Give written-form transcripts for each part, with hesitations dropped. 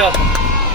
자,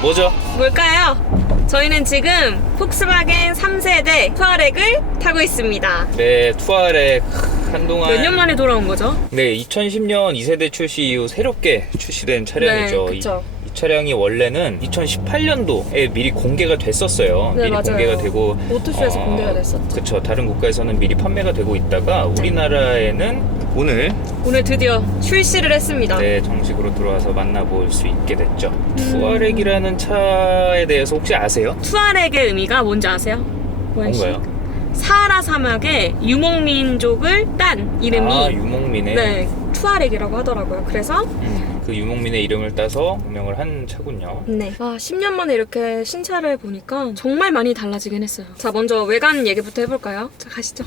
뭐죠? 뭘까요? 저희는 지금 폭스바겐 3세대 투아렉을 타고 있습니다. 네, 투아렉 한동안 몇 년 만에 돌아온 거죠? 네, 2010년 2세대 출시 이후 새롭게 출시된 차량이죠. 네, 그쵸. 이 차량이 원래는 2018년도에 미리 공개가 됐었어요. 네, 미리 맞아요. 공개가 되고 오토쇼에서 공개가 됐었죠. 그쵸. 다른 국가에서는 미리 판매가 되고 있다가 우리나라에는 오늘 드디어 출시를 했습니다. 네, 정식으로 들어와서 만나볼 수 있게 됐죠. 투아렉이라는 차에 대해서 혹시 아세요? 투아렉의 의미가 뭔지 아세요? 뭔가요? 사하라 사막의 유목민족을 딴 이름이 아, 유목민의 네, 투아렉이라고 하더라고요. 그래서 그 유목민의 이름을 따서命名을 한 차군요. 네. 10년 만에 이렇게 신차를 보니까 정말 많이 달라지긴 했어요. 자, 먼저 외관 얘기부터 해볼까요? 자, 가시죠.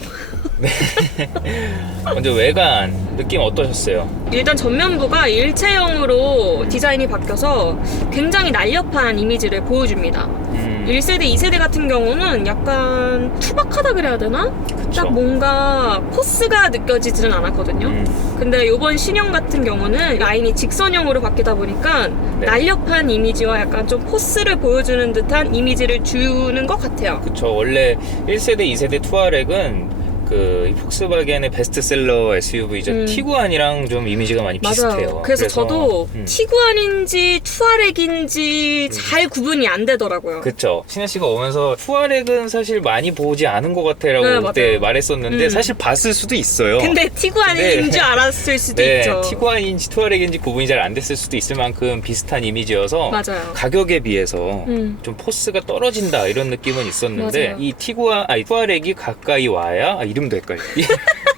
먼저 외관 느낌 어떠셨어요? 일단 전면부가 일체형으로 디자인이 바뀌어서 굉장히 날렵한 이미지를 보여줍니다. 1세대, 2세대 같은 경우는 약간 투박하다 그래야 되나? 그쵸. 딱 뭔가 포스가 느껴지지는 않았거든요. 근데 이번 신형 같은 경우는 라인이 직선형으로 바뀌다 보니까 네. 날렵한 이미지와 약간 좀 포스를 보여주는 듯한 이미지를 주는 것 같아요. 그쵸. 원래 1세대, 2세대 투아렉은 그 폭스바겐의 베스트셀러 SUV죠. 티구안이랑 좀 이미지가 많이 비슷해요. 맞아요. 그래서 저도 티구안인지 투아렉인지 잘 구분이 안 되더라고요. 그쵸. 신혜 씨가 오면서 투아렉은 사실 많이 보지 않은 것 같아라고 네, 그때 맞아요. 말했었는데 사실 봤을 수도 있어요. 근데 티구안인 근데 줄 알았을 수도 네, 있죠. 티구안인지 투아렉인지 구분이 잘 안 됐을 수도 있을 만큼 비슷한 이미지여서 맞아요. 가격에 비해서 음. 좀 포스가 떨어진다 이런 느낌은 있었는데 맞아요. 이 투아렉이 가까이 와야 이름도 헷갈려.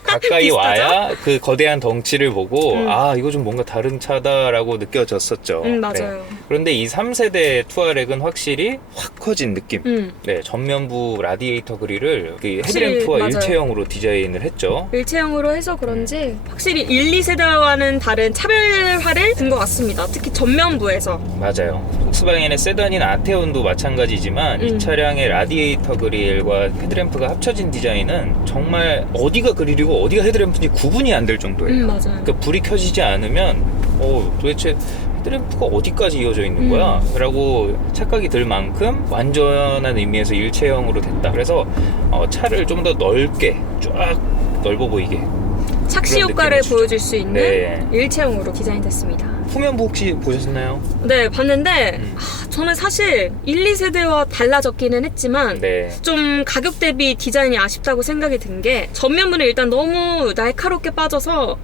가까이 비슷하죠? 와야 그 거대한 덩치를 보고 이거 좀 뭔가 다른 차다라고 느껴졌었죠. 맞아요. 네. 그런데 이 3세대 투아렉은 확실히 확 커진 느낌. 네, 전면부 라디에이터 그릴을 헤드램프와 맞아요. 일체형으로 디자인을 했죠. 일체형으로 해서 그런지 확실히 1, 2세대와는 다른 차별화를 준 것 같습니다. 특히 전면부에서. 맞아요. 폭스바겐의 세단인 아테온도 마찬가지지만 이 차량의 라디에이터 그릴과 헤드램프가 합쳐진 디자인은 정말 어디가 그릴이고 어디가 헤드램프인지 구분이 안 될 정도예요. 맞아요. 그러니까 불이 켜지지 않으면 도대체 헤드램프가 어디까지 이어져 있는 거야? 라고 착각이 들 만큼 완전한 의미에서 일체형으로 됐다. 그래서 차를 좀 더 넓게 쫙 넓어 보이게 착시 그런 효과를 느낌을 주죠. 보여줄 수 있는 네. 일체형으로 디자인됐습니다. 후면부 혹시 보셨나요? 네, 봤는데 저는 사실 1, 2세대와 달라졌기는 했지만 네. 좀 가격 대비 디자인이 아쉽다고 생각이 든 게 전면부는 일단 너무 날카롭게 빠져서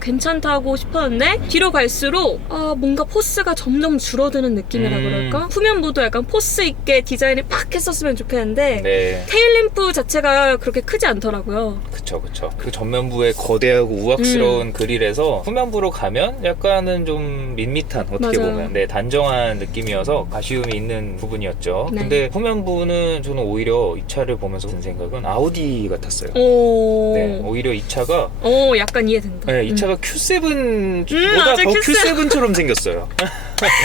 괜찮다고 싶었는데 뒤로 갈수록 뭔가 포스가 점점 줄어드는 느낌이라 그럴까? 후면부도 약간 포스 있게 디자인을 팍 했었으면 좋겠는데 네. 테일램프 자체가 그렇게 크지 않더라고요. 그쵸. 그 전면부의 거대하고 우악스러운 그릴에서 후면부로 가면 약간은 좀 밋밋한 어떻게 맞아요. 보면 단정한 느낌이어서 아쉬움이 있는 부분이었죠. 네. 근데 후면부는 저는 오히려 이 차를 보면서 든 생각은 아우디 같았어요. 네, 오히려 이 차가 약간 이해된다. 이 차가 Q7보다 맞아, 더 Q7 Q7처럼 생겼어요.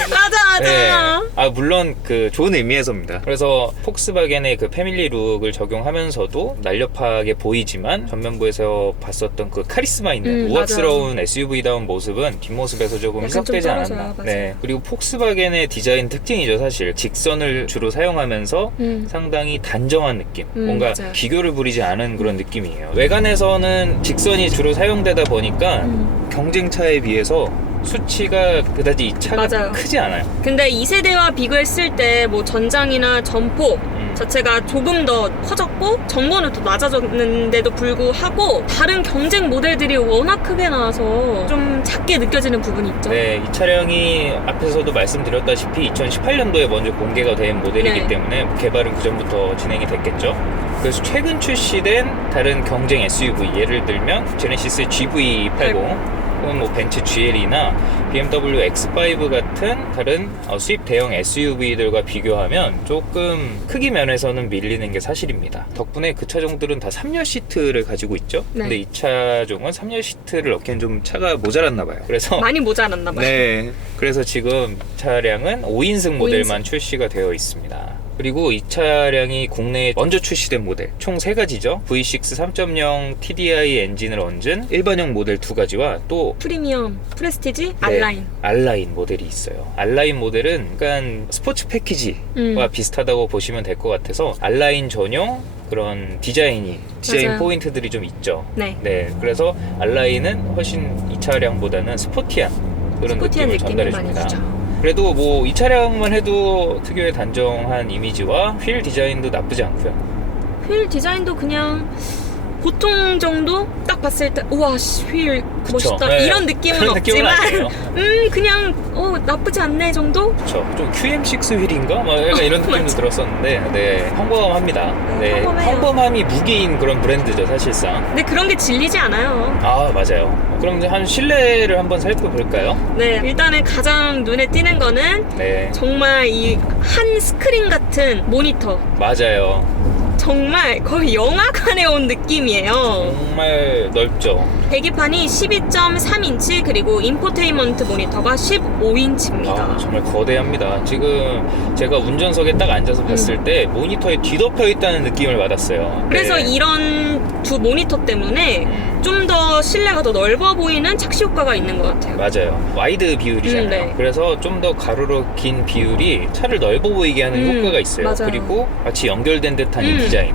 맞아. 네. 물론 그 좋은 의미에서입니다. 그래서 폭스바겐의 그 패밀리 룩을 적용하면서도 날렵하게 보이지만 전면부에서 봤었던 그 카리스마 있는 우악스러운 SUV다운 모습은 뒷모습에서 조금 약간 좀 희석되지 떨어져요. 않았나. 맞아요. 네. 그리고 폭스바겐의 디자인 특징이죠, 사실. 직선을 주로 사용하면서 상당히 단정한 느낌. 뭔가 맞아요. 기교를 부리지 않은 그런 느낌이에요. 외관에서는 직선이 주로 사용되다 보니까 경쟁차에 비해서 수치가 그다지 이 차가 맞아요. 크지 않아요. 근데 2세대와 비교했을 때 뭐 전장이나 전폭 자체가 조금 더 커졌고 전고는 또 낮아졌는데도 불구하고 다른 경쟁 모델들이 워낙 크게 나와서 좀 작게 느껴지는 부분이 있죠. 네, 이 차량이 앞에서도 말씀드렸다시피 2018년도에 먼저 공개가 된 모델이기 네. 때문에 개발은 그전부터 진행이 됐겠죠. 그래서 최근 출시된 다른 경쟁 SUV 예를 들면 제네시스 GV80 혹은 뭐 벤츠 GL이나 BMW X5 같은 다른 수입 대형 SUV들과 비교하면 조금 크기 면에서는 밀리는 게 사실입니다. 덕분에 그 차종들은 다 3열 시트를 가지고 있죠. 네. 근데 이 차종은 3열 시트를 넣기엔 좀 차가 모자랐나 봐요. 그래서 많이 모자랐나 봐요. 네, 그래서 지금 차량은 5인승 모델만 출시가 되어 있습니다. 그리고 이 차량이 국내에 먼저 출시된 모델 총 3가지죠. V6 3.0 TDI 엔진을 얹은 일반형 모델 2가지와 또 프리미엄, 프레스티지, 네, 알라인. 알라인 모델이 있어요. 알라인 모델은 약간 스포츠 패키지와 비슷하다고 보시면 될 것 같아서 알라인 전용 그런 디자인 맞아요. 포인트들이 좀 있죠. 네. 네, 그래서 알라인은 훨씬 이 차량보다는 스포티한 그런 스포티한 느낌을 느낌을 많이 전달해줍니다. 주죠. 그래도 뭐 이 차량만 해도 특유의 단정한 이미지와 휠 디자인도 나쁘지 않고요. 휠 디자인도 그냥 보통 정도 딱 봤을 때 우와 휠 그쵸. 멋있다 네. 이런 느낌은 그런 느낌은 없지만 아니에요. 그냥 나쁘지 않네 정도? 그렇죠. 좀 QM6 휠인가? 막 약간 이런 느낌도 맞아. 들었었는데, 네, 평범합니다. 네, 평범해요. 평범함이 무기인 그런 브랜드죠, 사실상. 근데 그런 게 질리지 않아요. 아, 맞아요. 그럼 이제 한 실내를 한번 살펴볼까요? 네, 일단은 가장 눈에 띄는 거는 네, 정말 이 한 스크린 같은 모니터. 맞아요. 정말 거의 영화관에 온 느낌이에요. 정말 넓죠. 배기판이 12.3인치 그리고 인포테인먼트 모니터가 15인치입니다. 아, 정말 거대합니다. 지금 제가 운전석에 딱 앉아서 봤을 때 모니터에 뒤덮여 있다는 느낌을 받았어요. 그래서 네. 이런 두 모니터 때문에 좀 더 실내가 더 넓어 보이는 착시 효과가 있는 것 같아요. 맞아요. 와이드 비율이잖아요. 네. 그래서 좀 더 가로로 긴 비율이 차를 넓어 보이게 하는 효과가 있어요. 맞아요. 그리고 마치 연결된 듯한 이 디자인.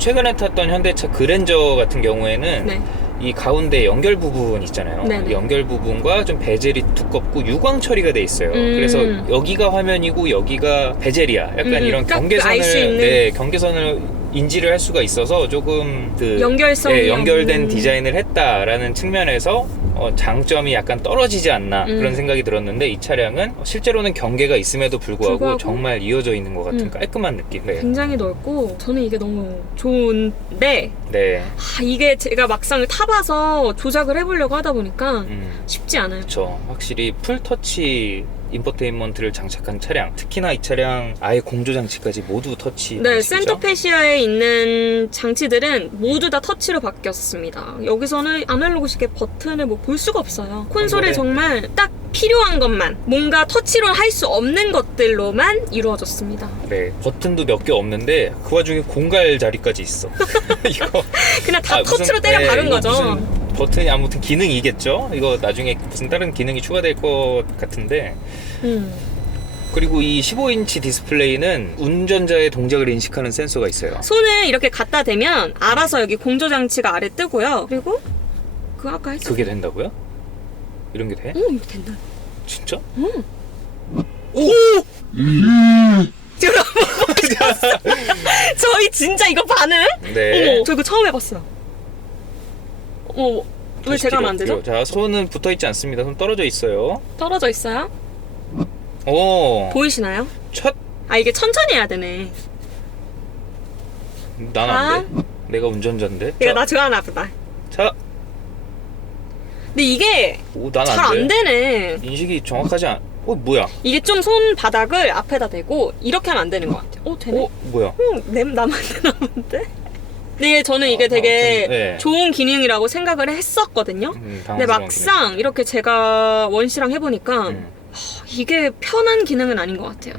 최근에 탔던 현대차 그랜저 같은 경우에는 네. 이 가운데 연결 부분 있잖아요. 네네. 이 연결 부분과 좀 베젤이 두껍고 유광 처리가 돼 있어요. 그래서 여기가 화면이고 여기가 베젤이야. 약간 이런 딱 알 수 경계선을 있는. 네, 경계선을 인지를 할 수가 있어서 조금 그 연결성이 연결된 없는. 디자인을 했다라는 측면에서 장점이 약간 떨어지지 않나 그런 생각이 들었는데 이 차량은 실제로는 경계가 있음에도 불구하고 정말 이어져 있는 것 같은 깔끔한 느낌. 네. 굉장히 넓고 저는 이게 너무 좋은데 네. 이게 제가 막상 타봐서 조작을 해보려고 하다 보니까 쉽지 않아요. 그렇죠. 확실히 풀터치 인포테인먼트를 장착한 차량, 특히나 이 차량 아예 공조 장치까지 모두 터치. 네, 방식이죠? 센터페시아에 있는 장치들은 모두 다 터치로 바뀌었습니다. 여기서는 아날로그식의 버튼을 뭐 볼 수가 없어요. 콘솔에 네. 정말 딱 필요한 것만, 뭔가 터치로 할 수 없는 것들로만 이루어졌습니다. 네, 버튼도 몇 개 없는데 그 와중에 공갈 자리까지 있어. 이거 그냥 다 무슨- 터치로 때려 박은 이거 거죠. 무슨 버튼이 아무튼 기능이겠죠. 이거 나중에 무슨 다른 기능이 추가될 것 같은데. 그리고 이 15인치 디스플레이는 운전자의 동작을 인식하는 센서가 있어요. 손을 이렇게 갖다 대면 알아서 여기 공조 장치가 아래 뜨고요. 그리고 그 아까 했죠. 그게 된다고요? 이런 게 돼? 이거 된다. 진짜? 여러분 보셨어요? 저희 진짜 이거 반응? 네. 어머, 저 이거 처음 해봤어요. 어머, 왜 다시 제가 뒤로, 하면 안 되죠? 뒤로. 자, 손은 붙어 있지 않습니다. 손 떨어져 있어요. 떨어져 있어요? 오. 보이시나요? 첫. 이게 천천히 해야 되네. 난 안 돼. 내가 운전자인데. 얘가 나 좋아하나 보다. 자. 근데 이게 오, 난 잘 안 돼. 안 되네. 인식이 정확하지 않. 뭐야? 이게 좀 손바닥을 앞에다 대고 이렇게 하면 안 되는 것 같아요. 되네. 뭐야? 남았는데? 네, 저는 이게 되게 네. 좋은 기능이라고 생각을 했었거든요. 근데 당황스러운 막상 이렇게 제가 원시랑 해보니까 이게 편한 기능은 아닌 것 같아요.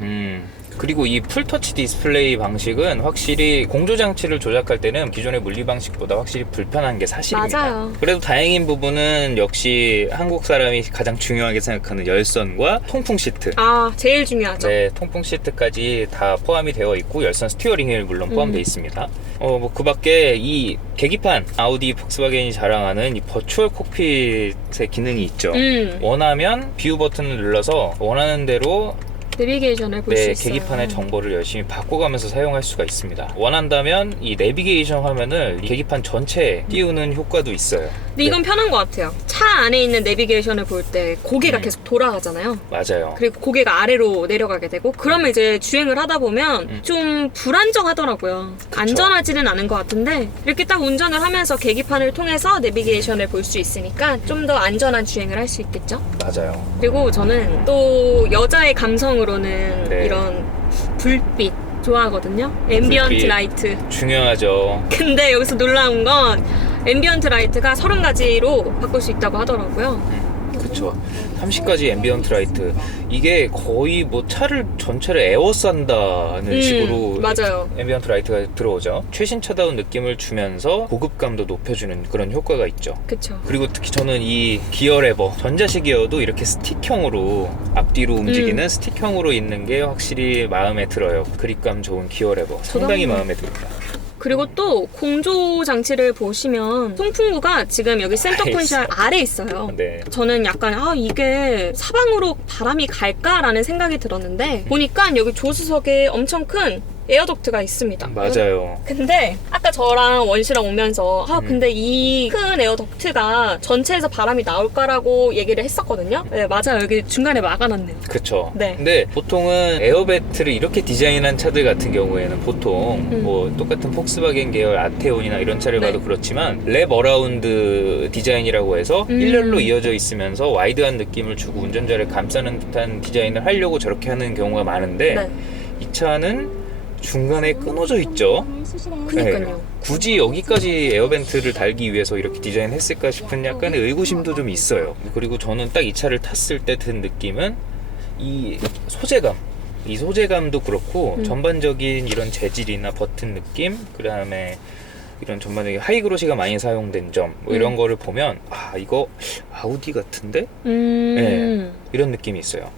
그리고 이 풀터치 디스플레이 방식은 확실히 공조 장치를 조작할 때는 기존의 물리 방식보다 확실히 불편한 게 사실입니다. 맞아요. 그래도 다행인 부분은 역시 한국 사람이 가장 중요하게 생각하는 열선과 통풍 시트. 제일 중요하죠. 네, 통풍 시트까지 다 포함이 되어 있고 열선 스티어링 휠 물론 포함되어 있습니다. 뭐 그 밖에 이 계기판 아우디 폭스바겐이 자랑하는 이 버추얼 콕핏의 기능이 있죠. 원하면 뷰 버튼을 눌러서 원하는 대로 내비게이션을 볼 수 있어요. 계기판의 정보를 열심히 바꿔가면서 사용할 수가 있습니다. 원한다면 이 내비게이션 화면을 이 계기판 전체에 띄우는 효과도 있어요. 근데 이건 편한 것 같아요. 차 안에 있는 내비게이션을 볼 때 고개가 계속 돌아가잖아요. 맞아요. 그리고 고개가 아래로 내려가게 되고 그러면 이제 주행을 하다 보면 좀 불안정하더라고요. 안전하지는 않은 것 같은데 이렇게 딱 운전을 하면서 계기판을 통해서 내비게이션을 볼 수 있으니까 좀 더 안전한 주행을 할 수 있겠죠? 맞아요. 그리고 저는 또 여자의 감성으로는 네. 이런 불빛 좋아하거든요. 앰비언트 불빛. 라이트. 중요하죠. 근데 여기서 놀라운 건 앰비언트 라이트가 30가지로 바꿀 수 있다고 하더라고요. 그쵸. 30가지 앰비언트 라이트. 이게 거의 뭐 차를 전체를 에워싼다는 식으로 맞아요. 앰비언트 라이트가 들어오죠. 최신차다운 느낌을 주면서 고급감도 높여주는 그런 효과가 있죠. 그쵸. 그리고 특히 저는 이 기어 레버, 전자식 기어도 이렇게 스틱형으로 앞뒤로 움직이는 스틱형으로 있는 게 확실히 마음에 들어요. 그립감 좋은 기어 레버 상당히 저도 마음에 듭니다. 그리고 또 공조 장치를 보시면 송풍구가 지금 여기 센터 아래 콘솔 아래 있어요. 네. 저는 약간 이게 사방으로 바람이 갈까라는 생각이 들었는데 보니까 여기 조수석에 엄청 큰 에어덕트가 있습니다. 맞아요. 근데 아까 저랑 원씨랑 오면서 근데 이 큰 에어덕트가 전체에서 바람이 나올까라고 얘기를 했었거든요. 네, 맞아요. 여기 중간에 막아놨네요. 그쵸. 네. 근데 보통은 에어배트를 이렇게 디자인한 차들 같은 경우에는 보통 뭐 똑같은 폭스바겐 계열 아테온이나 이런 차를 네. 봐도 그렇지만 랩 어라운드 디자인이라고 해서 일렬로 이어져 있으면서 와이드한 느낌을 주고 운전자를 감싸는 듯한 디자인을 하려고 저렇게 하는 경우가 많은데 네. 이 차는 중간에 끊어져 있죠. 그니까요. 네. 굳이 여기까지 에어벤트를 달기 위해서 이렇게 디자인했을까 싶은 약간의 의구심도 좀 있어요. 그리고 저는 딱 이 차를 탔을 때 든 느낌은 이 소재감. 이 소재감도 그렇고 전반적인 이런 재질이나 버튼 느낌, 그 다음에 이런 전반적인 하이그로시가 많이 사용된 점, 뭐 이런 거를 보면 이거 아우디 같은데? 네, 이런 느낌이 있어요.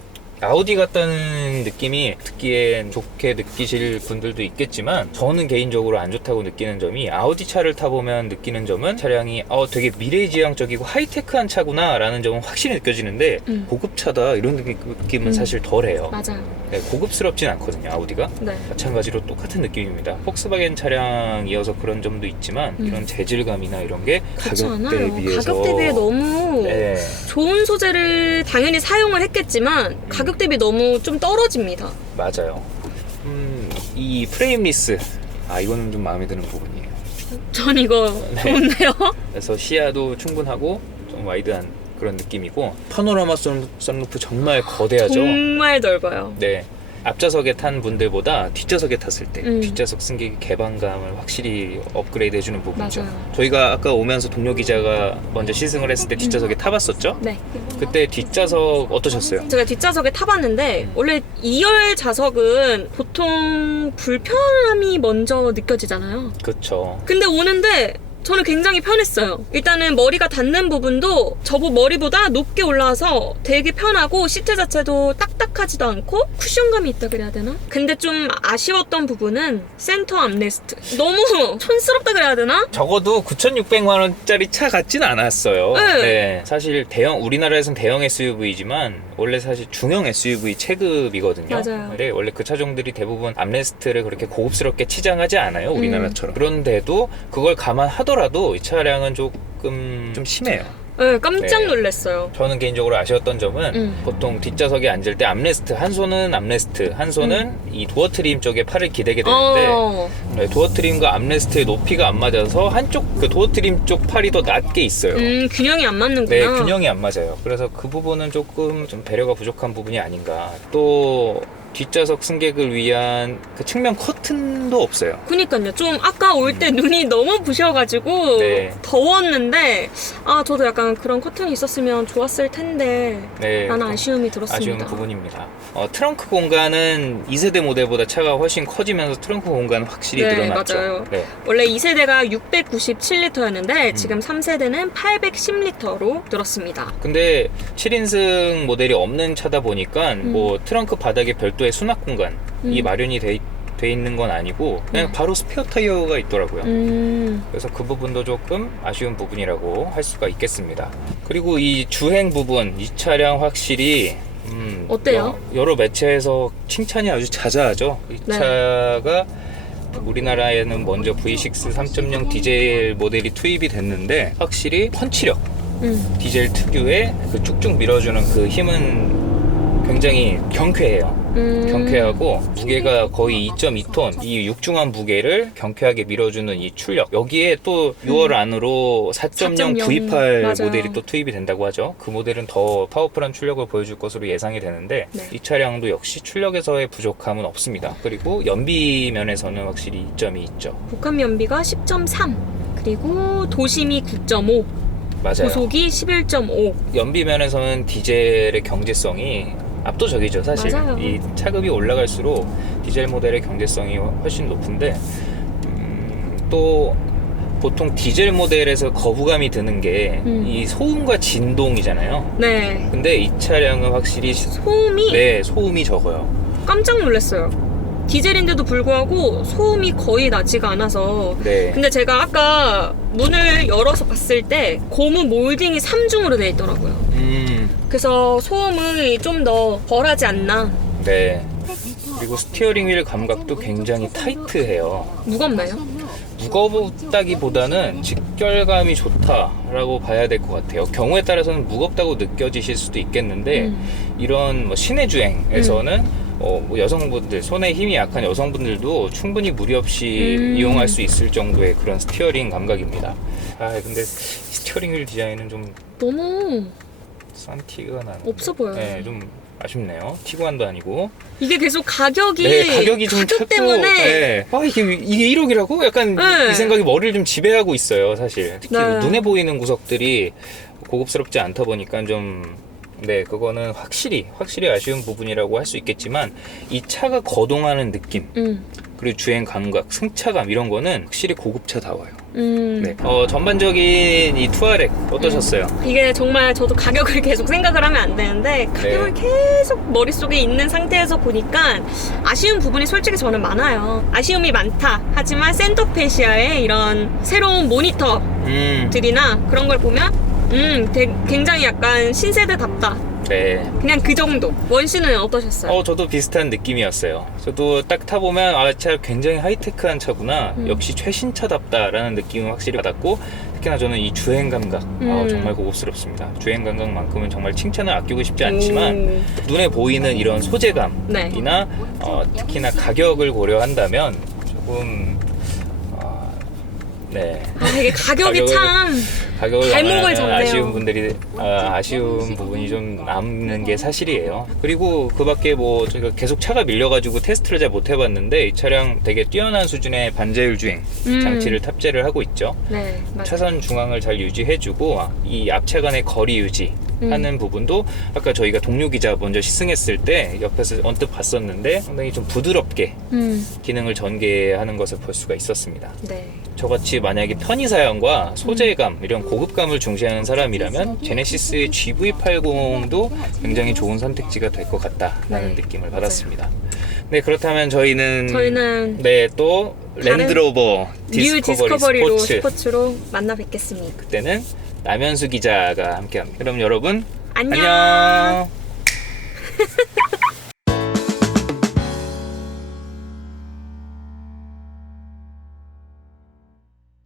아우디 같다는 느낌이 듣기엔 좋게 느끼실 분들도 있겠지만 저는 개인적으로 안 좋다고 느끼는 점이 아우디 차를 타보면 느끼는 점은 차량이 되게 미래지향적이고 하이테크한 차구나 라는 점은 확실히 느껴지는데 고급차다 이런 느낌은 사실 덜해요. 맞아요. 네, 고급스럽진 않거든요 아우디가. 네. 마찬가지로 똑같은 느낌입니다. 폭스바겐 차량이어서 그런 점도 있지만 이런 재질감이나 이런 게 그렇지 가격 않아요. 대비해서 가격 대비에 너무 네. 좋은 소재를 당연히 사용을 했겠지만 가격 대비 너무 좀 떨어집니다. 맞아요. 이 프레임리스 이거는 좀 마음에 드는 부분이에요. 전 이거 좋은데요? 그래서 시야도 충분하고 좀 와이드한 그런 느낌이고 파노라마 선루프 정말 거대하죠. 정말 넓어요. 네. 앞좌석에 탄 분들보다 뒷좌석에 탔을 때 뒷좌석 승객의 개방감을 확실히 업그레이드 해주는 부분이죠. 맞아요. 저희가 아까 오면서 동료 기자가 먼저 시승을 했을 때 뒷좌석에 타봤었죠? 네. 그때 뒷좌석 어떠셨어요? 제가 뒷좌석에 타봤는데 원래 2열 좌석은 보통 불편함이 먼저 느껴지잖아요. 그쵸. 근데 오는데 저는 굉장히 편했어요. 일단은 머리가 닿는 부분도 머리보다 높게 올라와서 되게 편하고 시트 자체도 딱딱하지도 않고 쿠션감이 있다 그래야 되나? 근데 좀 아쉬웠던 부분은 센터 암레스트. 너무 촌스럽다 그래야 되나? 적어도 9,600만 원짜리 차 같진 않았어요. 네. 사실 우리나라에서는 대형 SUV지만 원래 사실 중형 SUV 체급이거든요. 맞아요. 근데 원래 그 차종들이 대부분 암레스트를 그렇게 고급스럽게 치장하지 않아요. 우리나라처럼. 그런데도 그걸 감안하더라도 이 차량은 조금 좀 심해요. 네, 깜짝 네. 놀랐어요. 저는 개인적으로 아쉬웠던 점은 보통 뒷좌석에 앉을 때 암레스트 한 손은 암레스트 한 손은 이 도어 트림 쪽에 팔을 기대게 되는데 네, 도어 트림과 암레스트의 높이가 안 맞아서 한쪽 그 도어 트림 쪽 팔이 더 낮게 있어요. 균형이 안 맞는구나. 네, 균형이 안 맞아요. 그래서 그 부분은 조금 좀 배려가 부족한 부분이 아닌가. 또 뒷좌석 승객을 위한 그 측면 커튼도 없어요. 그니까요. 좀 아까 올 때 눈이 너무 부셔가지고 네. 더웠는데 저도 약간 그런 커튼이 있었으면 좋았을 텐데 네, 라는 아쉬움이 들었습니다. 아쉬운 부분입니다. 트렁크 공간은 2세대 모델보다 차가 훨씬 커지면서 트렁크 공간은 확실히 네, 늘어났죠. 맞아요. 네. 원래 2세대가 697리터였는데 지금 3세대는 810리터로 늘었습니다. 근데 7인승 모델이 없는 차다 보니까 뭐 트렁크 바닥에 별도의 수납 공간이 마련이 돼 있는 건 아니고 그냥 바로 스페어 타이어가 있더라고요. 그래서 그 부분도 조금 아쉬운 부분이라고 할 수가 있겠습니다. 그리고 이 주행 부분, 이 차량 확실히 어때요? 여러 매체에서 칭찬이 아주 자자하죠. 이 네. 차가 우리나라에는 먼저 V6 3.0 디젤 모델이 투입이 됐는데 확실히 펀치력, 디젤 특유의 그 쭉쭉 밀어주는 그 힘은 굉장히 경쾌해요. 경쾌하고 무게가 거의 2.2톤, 이 육중한 무게를 경쾌하게 밀어주는 이 출력, 여기에 또 6월 안으로 4.0 V8 맞아요. 모델이 또 투입이 된다고 하죠. 그 모델은 더 파워풀한 출력을 보여줄 것으로 예상이 되는데 네. 이 차량도 역시 출력에서의 부족함은 없습니다. 그리고 연비 면에서는 확실히 이점이 있죠. 복합 연비가 10.3 그리고 도심이 9.5 맞아요. 고속이 11.5. 연비 면에서는 디젤의 경제성이 압도적이죠, 사실. 맞아요. 이 차급이 올라갈수록 디젤 모델의 경제성이 훨씬 높은데, 또 보통 디젤 모델에서 거부감이 드는 게 이 소음과 진동이잖아요. 네. 근데 이 차량은 확실히 소음이 네, 소음이 적어요. 깜짝 놀랐어요. 디젤인데도 불구하고 소음이 거의 나지가 않아서. 네. 근데 제가 아까 문을 열어서 봤을 때 고무 몰딩이 3중으로 되어 있더라고요. 그래서 소음이 좀 더 덜하지 않나. 네. 그리고 스티어링 휠 감각도 굉장히 타이트해요. 무겁나요? 무겁다기보다는 직결감이 좋다라고 봐야 될 것 같아요. 경우에 따라서는 무겁다고 느껴지실 수도 있겠는데 이런 뭐 시내 주행에서는 뭐 여성분들, 손에 힘이 약한 여성분들도 충분히 무리 없이 이용할 수 있을 정도의 그런 스티어링 감각입니다. 아 근데 스티어링 휠 디자인은 좀 너무 싼 티가 나는. 없어 보여요. 네, 좀 아쉽네요. 티구안도 아니고. 이게 계속 가격이 네, 가격이 좀 가격 자꾸, 때문에 네. 아 이게 1억이라고? 약간 네. 이 생각이 머리를 좀 지배하고 있어요, 사실. 특히 네. 눈에 보이는 구석들이 고급스럽지 않다 보니까 좀 네, 그거는 확실히 아쉬운 부분이라고 할 수 있겠지만 이 차가 거동하는 느낌 그리고 주행 감각, 승차감 이런 거는 확실히 고급차다워요. 네. 전반적인 이 투아렉 어떠셨어요? 이게 정말 저도 가격을 계속 생각을 하면 안 되는데 가격을 계속 머릿속에 있는 상태에서 보니까 아쉬운 부분이 솔직히 저는 많아요. 아쉬움이 많다. 하지만 센터페시아의 이런 새로운 모니터들이나 그런 걸 보면 굉장히 약간 신세대답다. 네. 그냥 그 정도. 원씨는 어떠셨어요? 저도 비슷한 느낌이었어요. 저도 딱 타보면 아, 차 굉장히 하이테크한 차구나. 역시 최신차답다라는 느낌을 확실히 받았고 특히나 저는 이 주행 감각 정말 고급스럽습니다. 주행 감각만큼은 정말 칭찬을 아끼고 싶지 않지만 눈에 보이는 이런 소재감이나 특히나 가격을 고려한다면 조금 네. 이게 가격이 참 가격을 발목을 감안하면 잡네요. 아쉬운 부분이 좀 남는 게 사실이에요. 그리고 그 밖에 뭐 저희가 계속 차가 밀려가지고 테스트를 잘 못 해봤는데 이 차량 되게 뛰어난 수준의 반자율 주행 장치를 탑재를 하고 있죠. 네, 맞아요. 차선 중앙을 잘 유지해주고 이 앞차 간의 거리 유지 하는 부분도 아까 저희가 동료 기자 먼저 시승했을 때 옆에서 언뜻 봤었는데 상당히 좀 부드럽게 기능을 전개하는 것을 볼 수가 있었습니다. 네. 저같이 만약에 편의사양과 소재감 이런 고급감을 중시하는 사람이라면 제네시스의 GV80도 굉장히 좋은 선택지가 될 것 같다라는 느낌을 받았습니다. 네, 그렇다면 저희는 네, 또 랜드로버 뉴 디스커버리 디스커버리로 스포츠 스포츠로 만나 뵙겠습니다. 그때는 남현수 기자가 함께합니다. 그럼 여러분 안녕. 안녕.